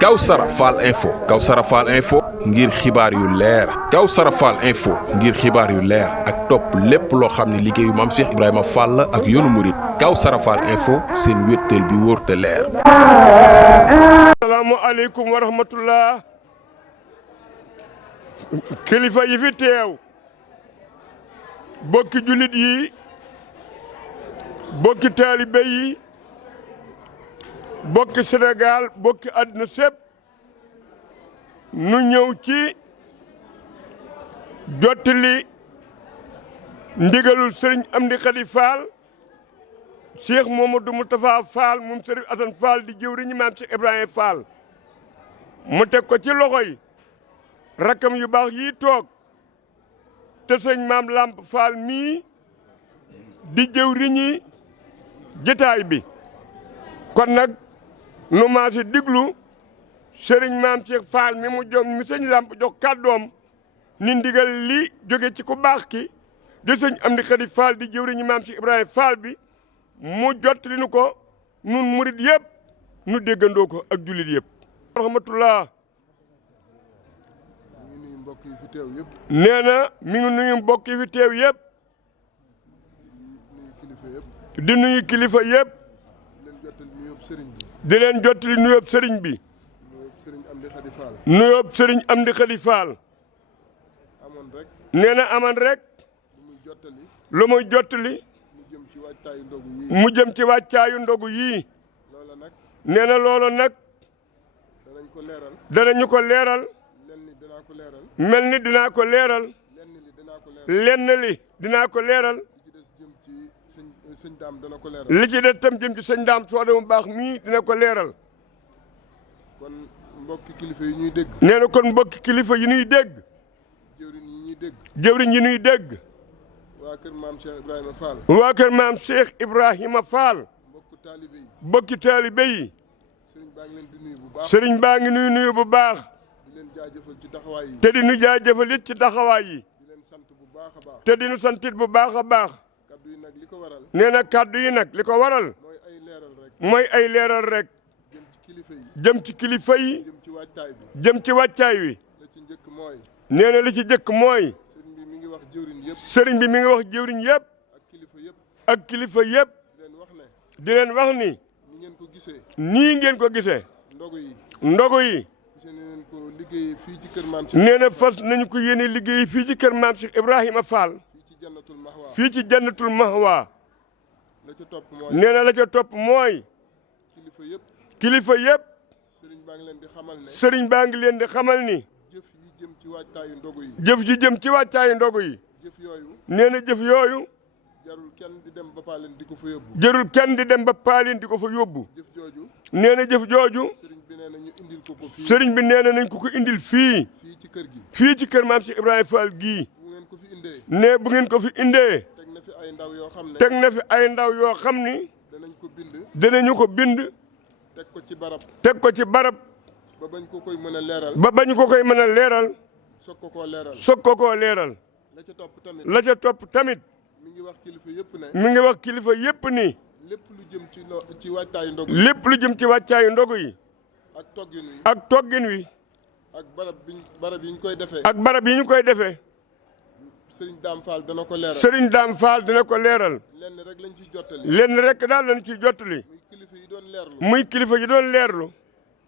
Kawsara Fall info ngir xibaar yu leer Kawsara Fall info ngir xibaar yu leer ak topp lépp loo xam ne liggéeyu Maam Cheikh Ibrahima Fall ak yoonu murit Kawsara Fall info seen wéttal bi wóor te leer. Assalaamu aleykum wa rahmatullah. Kilifa yi fi teew, bokki jullit yi, bokki taalibe yi, bokki Sénégal, bokki àdduna sépp nu ñëw ci jottali ndigalul sëriñ Amdi Khady Fall, Cheikh Mamadou Moustapha Fall moom sëriñ Assane Fall di jëwriñu Maam Cheikh Ibrahima Fall, mu teg ko ci loxo yi rakkam yu baax yi toog te sëñ Maam Lamp Fall mii di jëwriñi jitaay bi. kon nag nu maa si diglu sëriñ Maam Cheikh Fall mi mu jom mi sëñ Lamp jox kàddoom ni ndigal li jóge ci ku baax ki di sëñ Amdi Khady Fall di jëwriñu Maam Cheikh Ibrahima Fall bi mu jot li nu ko nun murit yëpp nu déggandoo ko ak jullit yëpp. rahmatullah. nee na mi ngi nuyu mbokk yi fi teew yëpp di nuyu kilifa yëpp di leen jottali nuyoob sëriñ bi nuyoob sëriñ Amdi Khady Fall nee na aman rek lu muy jottali mu jëm ci wàccaayu ndogu yii nee na loolu nag danañu ko leeral mel ni dinaa ko leeral lenn li dinaa ko leeral li ci des tam jëm ci sëñ daam soo mu baax mii dina ko leeral. kon mbokki kilifa yi ñuy dégg. nee na kon mbokki kilifa yi ñuy dégg. jëwriñ yi ñuy dégg. jëwriñ yi ñuy dégg. waa kër maam Cheikh Ibrahima Fall. waa kër maam Cheikh Ibrahima Fall. mbokki taalibe yi. mbokki taalibe yi. sëriñ baa ngi leen di nuyu bu baax. sëriñ baa ngi nuyu bu baax. di leen jaajëfal ci taxawaay yi. te di nu jaajëfal it ci taxawaay yi. di leen sant bu baax a baax. te di nu santit bu baax a baax. kaddu yi nag li ko waral. nee na kaddu yi nag li ko waral. mooy ay leeral rek. mooy ay leeral rek. jëm ci kilifa yi. jëm ci kilifa yi. jëm ci wàccaay bi. jëm ci wàccaay wi. la ci njëkk mooy. nee na li ci njëkk mooy. sëriñ bi mi ngi wax jëwriñ yëpp. sëriñ bi mi ngi wax jëwriñ yëpp. ak kilifa yëpp. ak kilifa yëpp. di leen wax ne. di leen wax ni. ni ngeen ko gisee. nii ngeen ko gisee. ndogu yi. ndogu yi. gisee nañ ko liggéey fii ci kër maam Cheikh. nee na fas nañu ko yéene liggéey fii ci kër maam Cheikh Ibrahima Fall. fii ci jannatul mahwa. fii ci jannatul mahwa. la ca topp mooy. nee na la ca topp mooy. kilifa yëpp. kilifa yëpp. sëriñ baa ngi leen di xamal ne. sëriñ baa ngi leen di xamal ni. jëf yi jëm ci waajtaayu ndogu yi. jëf ji jëm ci wàccaayu ndogu yi. jëf yooyu. nee na jëf yooyu. jarul kenn di dem ba paaleen di ko fa yóbbu. jërul kenn di dem ba paalin di ko fa yóbbu. jëf jooju. nee na jëf jooju. sëriñ bi nee na ñu indil ko ko fii. sëriñ bi nee na nañ ko indil fii. fii ci kër gi. fii ci kër maam Cheikh Ibrahima Fall gii. bu ngeen ko fi indee. ne bu ngeen ko fi indee. teg na fi ay ndaw yoo xam ne. teg na fi ay ndaw yoo xam ni. danañ ko bind. danañu ko bind. teg ko ci barab. teg ko ci barab. ba bañ ko koy mën a leeral. ba bañ ko koy mën a leeral. soog ko koo leeral. soog ko koo leeral. la ca topp tamit. la ca topp tamit. mi ngi wax kilifa yëpp ne. mi ngi wax kilifa yépp ni. lépp lu jëm ci waajtaayu ndogu. lépp lu jëm ci wàccaayu ndogu yi. ak toggin wi. ak toggin wi. ak barab yi ñu koy defee. ak barab yi ñu koy defee. sëriñ Daam Fall dana ko leeral. sëriñ Daam Fall dina ko leeral. lenn rek lañ ciy jottali. lenn rek daal lañ ciy jottali. muy kilifa yi doon leerlu. muy kilifa yi doon leerlu.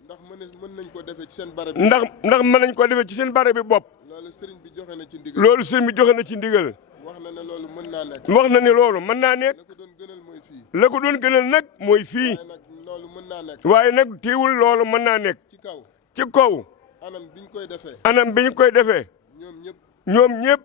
ndax mën nañ ko defee ci seen barab. ndax mën nañ ko defee ci seen barab bi bopp. loolu sëriñ bi joxe na ci ndigal. loolu sëriñ bi joxe na ci ndigal. wax na ne loolu mën naa nekk. wax na ne loolu mën naa nekk. la ko doon gënal mooy fii. la ko doon gënal nag mooy fii. waaye nag loolu mën naa nekk. waaye nag teewul loolu mën naa nekk. ci kaw. ci kaw. anam biñ koy defee. anam bi ñu koy defee. ñoom ñëpp.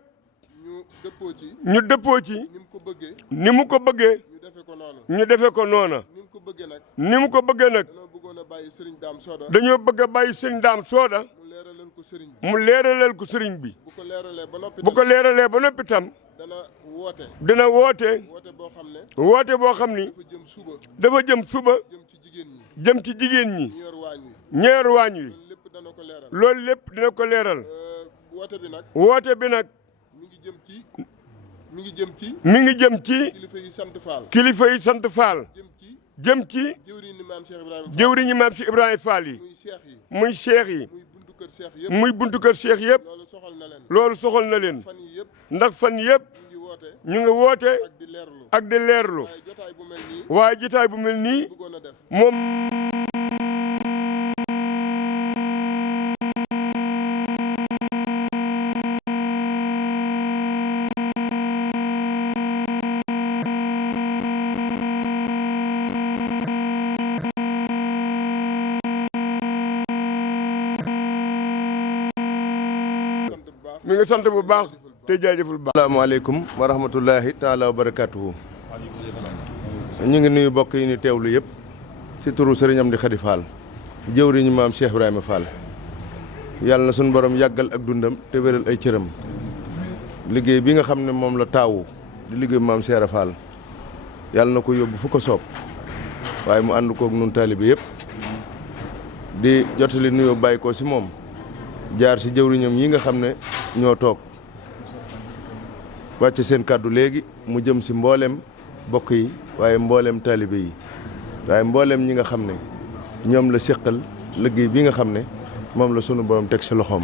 ñu dëppoo ci. ñu dëppoo ci. ni mu ko bëggee. ni mu ko bëggee. ñu defee ko noonu. ñu defee ko noona. ni mu ko bëggee nag. ni mu ko bëggee nag. dañoo bëggoon a bàyyi sëriñ Daam Soda. dañoo bëgg a bàyyi sëriñ Daam Sooda. mu leeralal ko sëriñ bi. mu leeralal ko sëriñ bi. bu ko leeralee ba noppi. bu ko leeralee ba noppi tam. dana woote. dina woote. woote boo xam ne. woote boo xam ni. dafa jëm suba. dafa jëm suba. jëm ci jigéen ñi. jëm ci jigéen ñi. ñu yor waañ wi. ñeer waañ wi. loolu lépp dana ko leeral. loolu lépp dina ko leeral. woote bi nag. woote bi nag. mi ngi jëm ci. mi ngi jëm ci. kilifa yi sant Fall. kilifa yi sant Fall. jëm ci. jëm ci jëwriñu maam Cheikh Ibrahima Fall. jëwriñu maam Cheikh Ibrahima Fall yi. muy seex yi. muy seex yi. muy buntu kër seex yëpp. muy buntu kër seex yëpp. loolu soxal na leen. loolu soxal na leen. fan yi yëpp. ndax fan yëpp ñu ngi woote. ñu ngi woote ak di leerlu. ak di leerlu. waaye jotaay bu mel nii. waaye jotaay bu mel nii bëggoon a def. moom mi ngi sant bu baax te jaajëful bu baax. asalaamaaleykum wa rahmatullahi taala wa barakaatuhu. ñu ngi nuyu bokk yi ni teewlu yëpp ci turu Serigne Amdi Khady Fall jëwriñu maam Cheikh Ibrahima Fall. yàlla na suñu borom yàggal ak dundam te wéral ay cëram. liggéey bi nga xam ne moom la taawu di liggéey maam Cheikh Fall yàlla na ko yóbbu fu ko soob waaye mu ànd koog nun taalibe yëpp di jotali nuyoo bàyyi ko ci moom jaar ci jëwriñam yi nga xam ne ñoo toog wàcce seen kàddu léegi mu jëm ci mboolem bokk yi waaye mboolem taalibe yi waaye mboolem ñi nga xam ne ñoom la séqal liggéey bi nga xam ne moom la sunu borom teg ci loxoom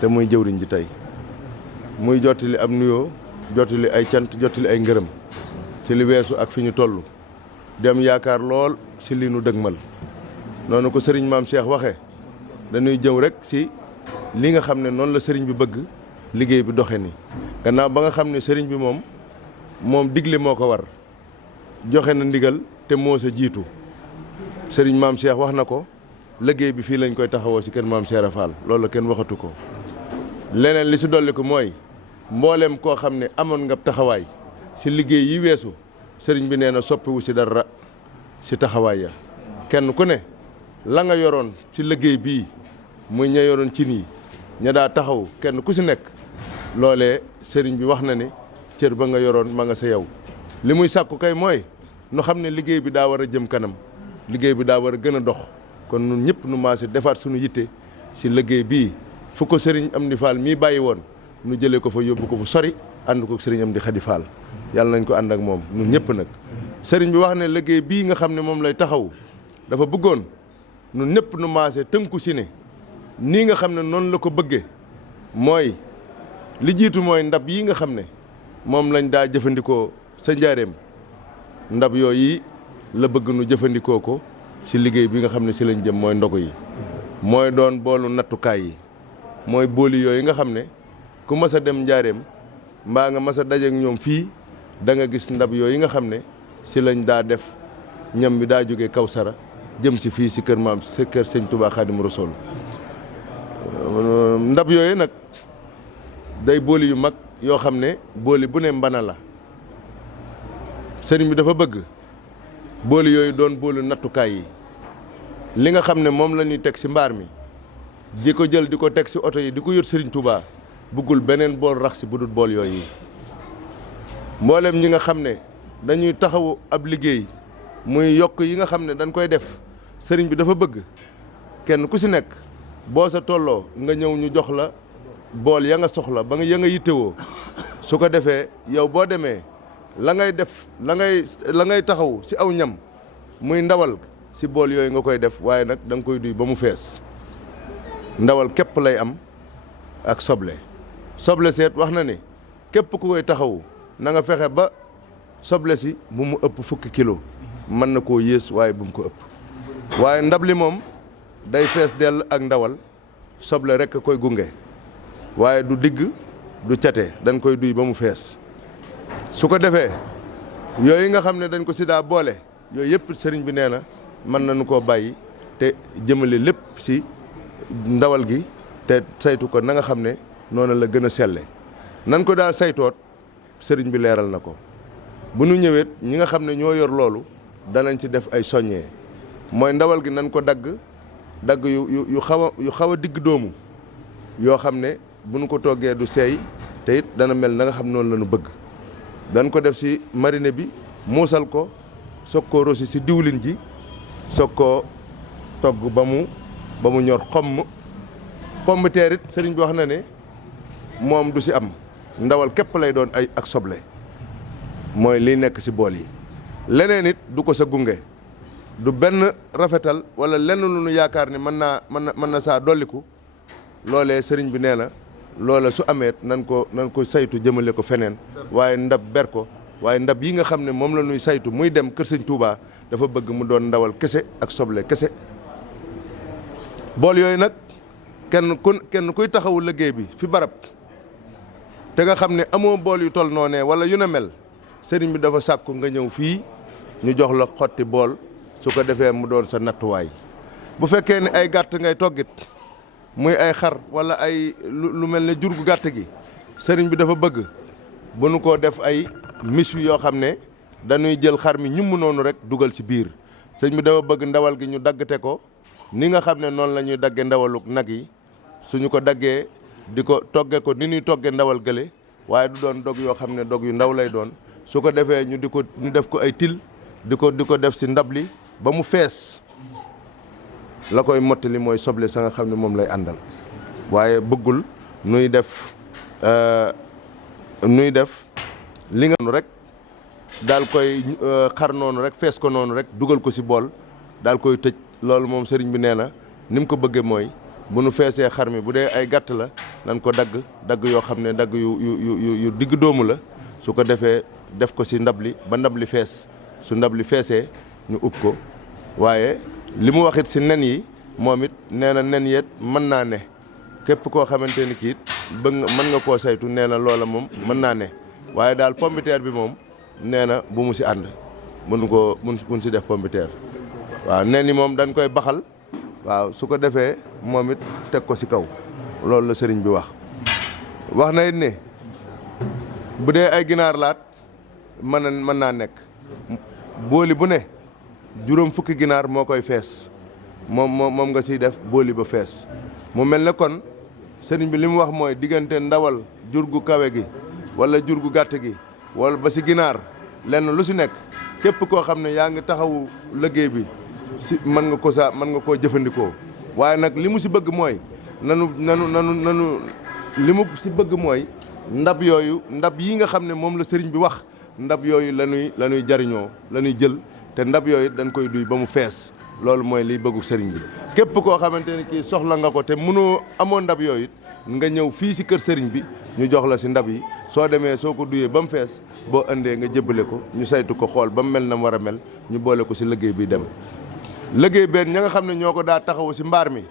te muy jëwriñ ji tey muy jottali ab nuyoo jottali ay cant jottali ay ngërëm ci li weesu ak fi ñu toll dem yaakaar lool ci li nu dëgmal noonu ko sëriñ maam Cheikh waxe dañuy jëw rek ci li nga xam ne noonu la sëriñ bi bëgg liggéey bi doxe ni gannaaw ba nga xam ne sëriñ bi moom digle moo ko war joxe na ndigal te moo sa jiitu sëriñ maam Cheikh wax na ko liggéey bi fii lañ koy taxawoo ci kër maam Cheikh Fall loolu kenn waxatu ko leneen li ci dolli ko mooy mboolem koo xam ne amoon nga taxawaay ci liggéey yi weesu sëriñ bi nee na soppiwu ci dara ci taxawaay ya kenn ku ne la nga yoroon ci liggéey bii muy ña yoroon ci nii ña daa taxaw kenn ku ci nekk loolee sëriñ bi wax na ne cër ba nga yoroon ma nga sa yow li muy sàkku kay mooy nu xam ne liggéey bi daa war a jëm kanam liggéey bi daa war a gën a dox kon ñun ñëpp nu maase defaat suñu yitte ci liggéey bii fu ko sëriñ Amdi Fall mii bàyyi woon nu jëlee ko fa yóbbu ko fu sori ànd ko sëriñ Amdi Khady Fall yàlla nañ ko ànd ak moom ñun ñëpp nag sëriñ bi wax ne liggéey bii nga xam ne moom lay taxaw dafa bëggoon ñun ñëpp nu maase tënku ci ne nii nga xam ne noonu la ko bëggee mooy li jiitu mooy ndab yi nga xam ne moom lañ daa jëfandikoo sa njaareem ndab yooyu la bëgg nu jëfandikoo ko ci liggéey bi nga xam ne ci lañ jëm mooy ndogu yi mooy doon boolu nattukaay yi mooy booli yooyu nga xam ne ku mas a dem njaareem mbaa nga mas a dajeek ñoom fii da nga gis ndab yooyu nga xam ne ci lañ daa def ñam bi daa jógee Kawsara jëm ci fii ci kër maam ci kër sëñ Touba Xaadimu Rasuul ndab yooyu nag day booli yu mag yoo xam ne booli bu ne mbana la sëriñ bi dafa bëgg booli yooyu doon boolu nattukaay yi li nga xam ne moom la ñuy teg ci mbaar mi di ko jël di ko teg ci oto yi di ko yót sëriñ Touba bëggul beneen bool rax ci bu dul bool yooyu mboolem ñi nga xam ne dañuy taxawu ab liggéey muy yokk yi nga xam ne dañ koy def sëriñ bi dafa bëgg kenn ku ci nekk boo sa tolloo nga ñëw ñu jox la bool ya nga soxla ba nga ya nga yittewoo su ko defee yow boo demee la ngay def la ngay taxaw ci aw ñam muy ndawal ci bool yooyu nga koy def waaye nag da nga koy duy ba mu fees ndawal képp lay am ak soble seet wax na ne képp ku koy taxaw na nga fexe ba soble si bu mu ëpp 10 kilo mën na koo yées waaye bu mu ko ëpp waaye ndab li moom day fees dell ak ndawal soble rekk koy gunge waaye du digg du cate dañ koy duy ba mu fees su ko defee yooyu nga xam ne dañ ko si daa boole yooyu yëpp sëriñ bi nee na mën nañu koo bàyyi te jëmale lépp si ndawal gi te saytu ko na nga xam ne noonu la gën a selle nan ko daal saytoot sëriñ bi leeral na ko bu nu ñëwee ñi nga xam ne ñoo yor loolu danañ ci def ay soññee mooy ndawal gi nan ko dagg yu xaw a digg doomu yoo xam ne bu nu ko toggee du seey te it dana mel na nga xam noonu la ñu bëgg dañ ko def ci marine bi muusal ko soog koo rosi ci diwlin ji soog koo togg ba mu ñor xomm pomme de terre it sëriñ bi wax na ne moom du ci am ndawal képp lay doon ay ak soble mooy liy nekk ci bool yi leneen it du ko sa gunge du benn rafetal wala lenn lu nu yaakaar ni mën na saa dolliku loolee sëriñ bi nee na loola su ameet nan ko saytu jëmale ko feneen waaye ndab ber ko waaye ndab yi nga xam ne moom la ñuy saytu muy dem kër sëñ Touba dafa bëgg mu doon ndawal kese ak soble kese. bool yooyu nag kenn kuy taxawu liggéey bi fi barab te nga xam ne amoo bool yu tol noonee wala yu na mel sëriñ bi dafa sàkku nga ñëw fii ñu jox la xotti bool su ko defee mu doon sa nattuwaay. bu fekkee ne ay gàtt ngay toggit muy ay xar wala ay lu mel ne jur gu gàtt gi sëriñ bi dafa bëgg bu nu ko def ay mis wi yoo xam ne dañuy jël xar mi ñum noonu rek dugal ci biir sëriñ bi dafa bëgg ndawal gi ñu daggate ko ni nga xam ne noonu la ñuy daggee ndawaluk nag yi suñu ko daggee di ko togge ko ni ñuy toggee ndawal gële waaye du doon dog yoo xam ne dog yu ndaw lay doon su ko defee ñu def ko ay til di ko def ci ndab li ba mu fees la koy mottali mooy soble sa nga xam ne moom lay àndal waaye bëggul nuy def li nga rek daal koy xar noonu rek fees ko noonu rek dugal ko ci bool daal koy tëj loolu moom sëriñ bi nee na ni mu ko bëggee mooy bu nu feesee xar mi bu dee ay gàtt la nan ko dagg yoo xam ne dagg yu digg doomu la su ko defee def ko ci ndab li ba ndab li fees su ndab li feesee ñu ub ko waaye li mu waxit ci nen yi moom it nee na nen yeet mën naa ne képp koo xamante ni kiit mën nga koo saytu nee na loola moom mën naa ne waaye daal pombiteer bi moom nee na bu mu ci ànd mun ci def pombiteer waaw nen yi moom dañ koy baxal waaw su ko defee moom it teg ko ci kaw loolu la sëriñ bi wax na it ne bu dee ay ginaar laat mën naa nekk booli bu ne juróom fukki ginaar moo koy fees moom nga ciy def booli ba fees mu mel ne kon sëriñ bi li mu wax mooy diggante ndawal jur gu kawe gi wala jur gu gàtt gi wala ba ci ginaar lenn lu ci nekk képp koo xam ne yaa ngi taxawu liggéey bi ci mën nga koo jëfandikoo waaye nag li mu ci bëgg mooy nanu li mu ci bëgg mooy ndab yi nga xam ne moom la sëriñ bi wax ndab yooyu la ñuy jariñoo la ñuy jël te ndab yooyu dañ koy duy ba mu fees loolu mooy liy bëggu sëriñ bi képp koo xamante ni kii soxla nga ko te amoo ndab yooyu nga ñëw fii ci kër sëriñ bi ñu jox la ci ndab yi soo demee soo ko duyee ba mu fees boo indee nga jébbale ko ñu saytu ko xool ba mu mel na mu war a mel ñu boole ko ci liggéey bi dem. liggéey benn ña nga xam ne ñoo ko daa taxawu ci mbaar mi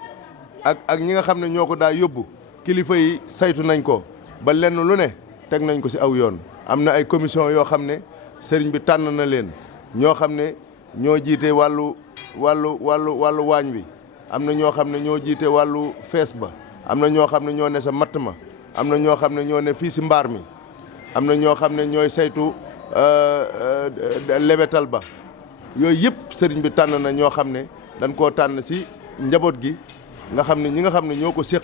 ak ñi nga xam ne ñoo ko daa yóbbu kilifa yi saytu nañ ko ba lenn lu ne teg nañ ko ci aw yoon. am na ay commission yoo xam ne sëriñ bi tànn na leen ñoo xam ne ñoo jiite wàllu waañ wi am na ñoo xam ne ñoo jiite wàllu fees ba am na ñoo xam ne ñoo ne sa matt ma am na ñoo xam ne ñoo ne fii ci mbaar mi am na ñoo xam ne ñooy saytu lebetal ba yooyu yëpp sëriñ bi tànn na ñoo xam ne dañ koo tànn ci njaboot gi nga xam ne ñi nga xam ne ñoo ko séq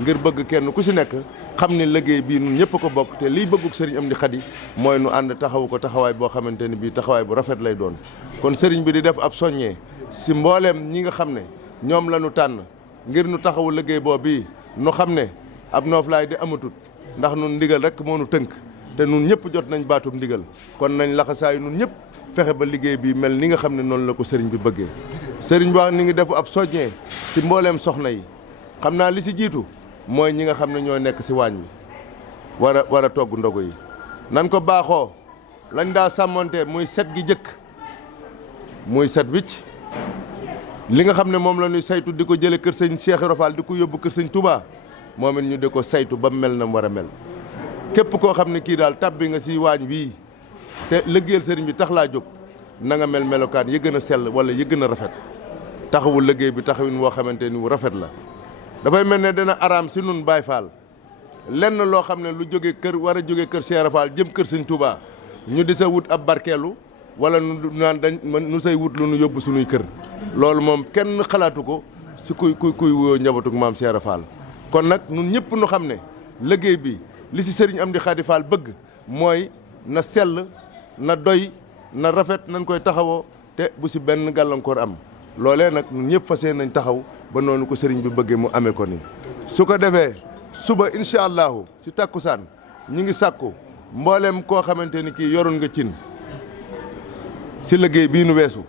ngir bëgg kenn ku ci nekk xam ne liggéey bii ñun ñëpp ko bokk te liy bëgguk sëriñ Amdi Xadi mooy nu ànd taxawu ko taxawaay boo xamante ni bii taxawaay bu rafet lay doon kon sëriñ bi di def ab soññee ci mbooleem ñi nga xam ne ñoom la ñu tànn ngir nu taxawu liggéey boobu bii nu xam ne ab nooflaay di amatut ndax nun ndigal rek moo nu tënk te nun ñëpp jot nañ baatum ndigal kon nañ laxasaayu nun ñëpp fexe ba liggéey bi mel ni nga xam ne noonu la ko sëriñ bi bëggee sëriñ bi wax ni ngi def ab soññee ci mbooleem soxna yi xam naa li ci jiitu mooy ñi nga xam ne ñoo nekk ci waañ wi war a togg ndogu yi nan ko baaxoo lañ daa sàmmonte muy set gi jëkk muy set wicc li nga xam ne moom la ñuy saytu di ko jële kër sëñ Cheikh Ibra Fall di ko yóbbu kër sëñ Touba moom it ñu di ko saytu ba mel na mu war a mel képp koo xam ne kii daal tabbi nga ci waañ wii te liggéeyal sëriñ bi tax laa jóg na nga mel melokaan yi gën a sell wala yi gën a rafet taxawul liggéey bi taxawin woo xamante ni wu rafet la dafay mel ne dana araam ci nun Baay Faal lenn loo xam ne lu jóge kër war a jóge kër Cheikh Fall jëm kër sëñ Touba ñu di sa wut ab barkeelu wala nu naan nu say wut lu nu yóbbu suñuy kër loolu moom kenn xalaatu ko ci kuy wuyoo njabootug maam Cheikh Fall kon nag nun ñëpp nu xam ne liggéey bi li ci sëriñ Amdi Xadi Fall bëgg mooy na sell na doy na rafet nañ koy taxawoo te bu ci benn gàllankoor am loolee nag ñun ñëpp fas yéene nañ taxaw ba noonu ko sëriñ bi bëggee mu amee ko nii su ko defee suba incha allahu ci takkusaan ñi ngi sàkku mboolem koo xamante ni kii yoroon nga cin ci liggéey bii nu weesu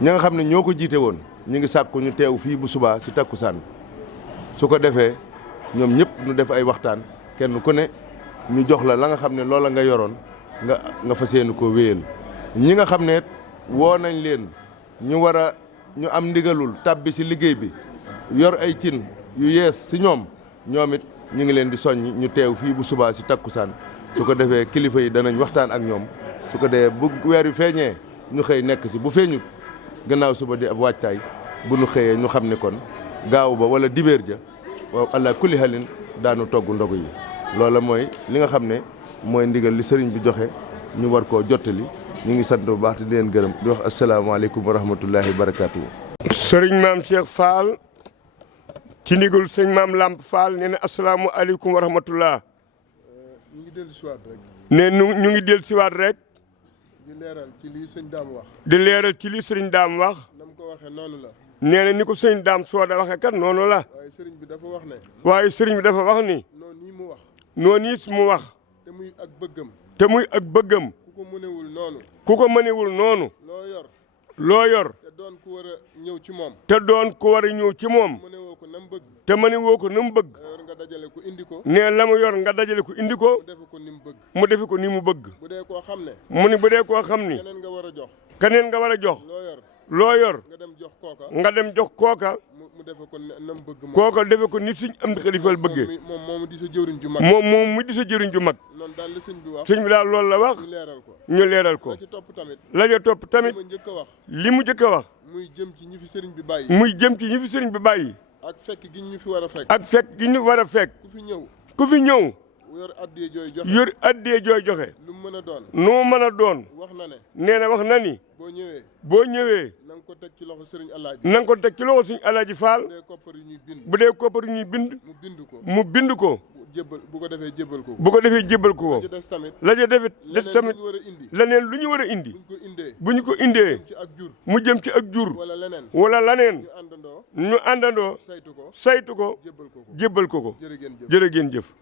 ña nga xam ne ñoo ko jiite woon ñu ngi sàkku ñu teew fii bu subaa si takkusaan su ko defee ñoom ñëpp ñu def ay waxtaan kenn ku ne ñu jox la nga xam ne loola nga yoroon nga fas yéene koo wéyal. ñi nga xam ne woo nañ leen ñu am ndigalul tàbbi si liggéey bi yor ay cin yu yees si ñoom it ñu ngi leen di soññ ñu teew fii bu subaa si takkusaan su ko defee kilifa yi danañ waxtaan ak ñoom su ko defee bu weer yu feeñee ñu xëy nekk si bu feeñut gannaaw suba di ab waajtaay bu ñu xëyee ñu xam ne kon gaaw ba wala dibéer ja waaw allah kulli halin daanu togg ndogu yi. loola mooy li nga xam ne mooy ndigal li sëriñ bi joxe ñu war koo jottali ñu ngi sant bu baax te di leen gërëm di wax asalaamaaleykum wa rahmatullahi wa barakaatu. sëriñ maam Cheikh Fall ci ndigal sëriñ maam Lamp Fall nee na asalaamaaleykum wa rahmatullah. ñu ngi dellu siwaat rek. ne ñu ngi dellu siwaat rek. di leeral ci lii sëñ Daam wax. di leeral ci lii sëriñ Daam wax. na mu ko waxee noonu la. nee na ni ko sëriñ Daam Sooda waxee kat noonu la. waaye sëriñ bi dafa wax ne. waaye sëriñ bi dafa wax ni. noonu nii mu wax. noonu yi mu wax. te muy ak bëggam. te muy ak bëggam. ku ko mënewul noonu. ku ko mënewul noonu. loo yor. te doon ku war a ñëw ci moom. te doon ku war a ñëw ci moom. mënewoo ko nam bëgg. te mënewoo ko nam bëgg. yor nga dajale ko indi ko. nee la mu yor nga dajale ko indi ko. mu defe ko ni mu bëgg. mu defe ko ni mu bëgg. bu dee koo xam ne. mu ni bu dee koo xam ni. keneen nga war a jox. keneen nga war a jox. loo yor. nga dem jox kooka. nga dem jox kooka. mu defe ko nam bëgg moom. kooka defe ko nit Sëriñ Amdi Khady Fall bëggee. moom moomu di sa jëwriñ ju mag. moom mu di sa jëwriñ ju mag. noonu daal la sëñ bi wax. sëñ bi daal loolu la wax. ñu leeral ko. ñu leeral ko. la ci topp tamit. la ca topp tamit. li ma njëkk a wax. li mu njëkk a wax. muy jëm ci ñi fi sëriñ bi bàyyi. muy jëm ci ñi fi sëriñ bi bàyyi. ak fekk gi ñu fi war a fekk. ak fekk gi ñu war a fekk. ku fi ñëw. yor addee jooy joxe. yor addee jooy joxe. lu mu mën a doon. nu mu mën a doon. wax na ne. nee na wax na ni. boo ñëwee. na nga ko teg ci loxo sëriñ Alaaji. na nga ko teg ci loxo sëriñ Alaaji Fall. bu dee koppar yu ñuy bind. bu dee koppar yu ñuy bind. mu bind ko. mu bind ko. bu ko defee jébbal ko. bu ko defee jébbal ko. la ca des tamit. la ca des tamit. leneen lu ñu war a indi. bu ñu ko indee. mu jëm ci ak jur. wala leneen. ñu àndandoo. saytu ko. jébbal ko. jërë ngeen jëf.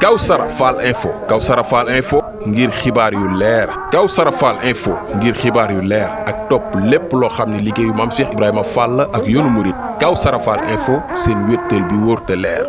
Kawsara Fall Info. Kawsara Fall Info ngir xibaar yu leer. Kawsara Fall Info ngir xibaar yu leer ak topp lépp loo xam ne liggéeyu maam Cheikh Ibrahima Fall ak yoonu murit Kawsara Fall Info seen wéttal bi wóor te leer.